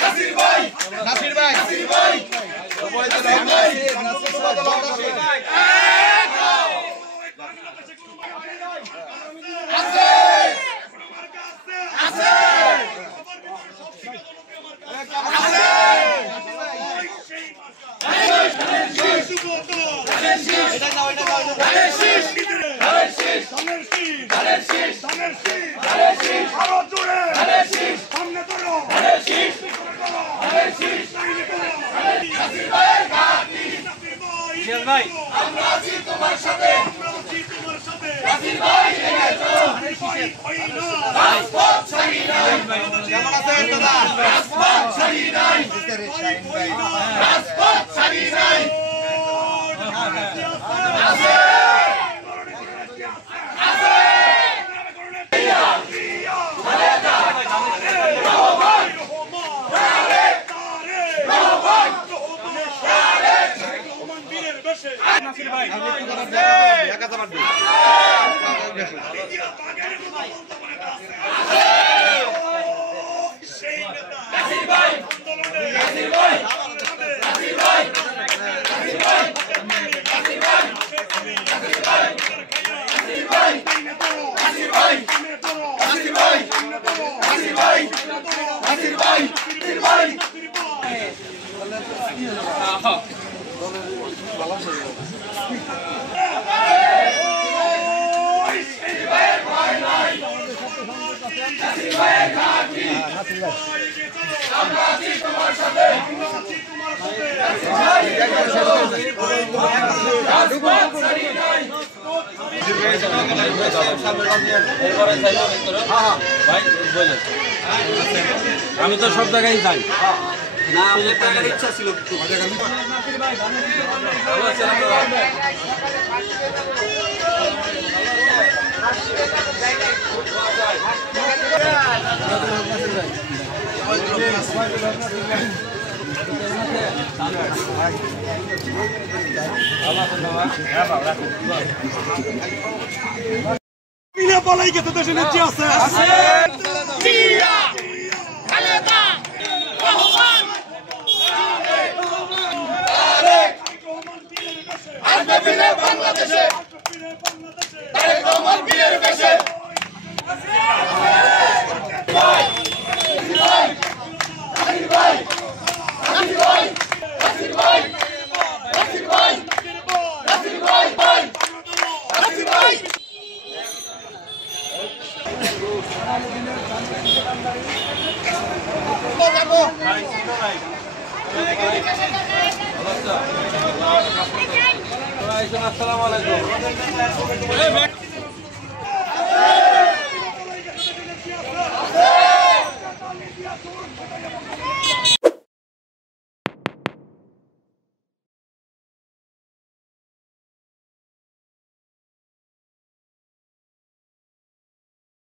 নাসির ভাই নাসির ভাই নাসির ভাই ওবায়দুল হক নাসির ওবায়দুল হক নাসির আছে আছে ভাই আমরা আছি তোমার সাথে নাসির ভাই এনেছো রাজপথ ছাড়ি নাই কেমন আছেন দাদা রাজপথ ছাড়ি নাই রাজপথ ছাড়ি নাই আছে আছে নাসির ভাই একা যাবার দিন নাসির ভাই নাসির ভাই নাসির ভাই নাসির ভাই নাসির ভাই নাসির ভাই নাসির ভাই নাসির ভাই নাসির ভাই নাসির ভাই নাসির ভাই নাসির ভাই নাসির ভাইয়ের ঘাটি আমরা আছি তোমার সাথে রাজপথ ছাড়ি নাই আমি তো সব জায়গায় যাই না আপনার টাকার ইচ্ছা ছিল পালাই গেছে দেশে নেত্রী আছে জিয়া খালেদা রহমান তারেক আসবে ফিরে বাংলাদেশে তারেক রহমান বীরের বেশে ভাই ভাই নাসির ভাই নাসির ভাই নাসির ভাই নাসির ভাই নাসির ভাই ভাই নাসির ভাই আসসালামু আলাইকুম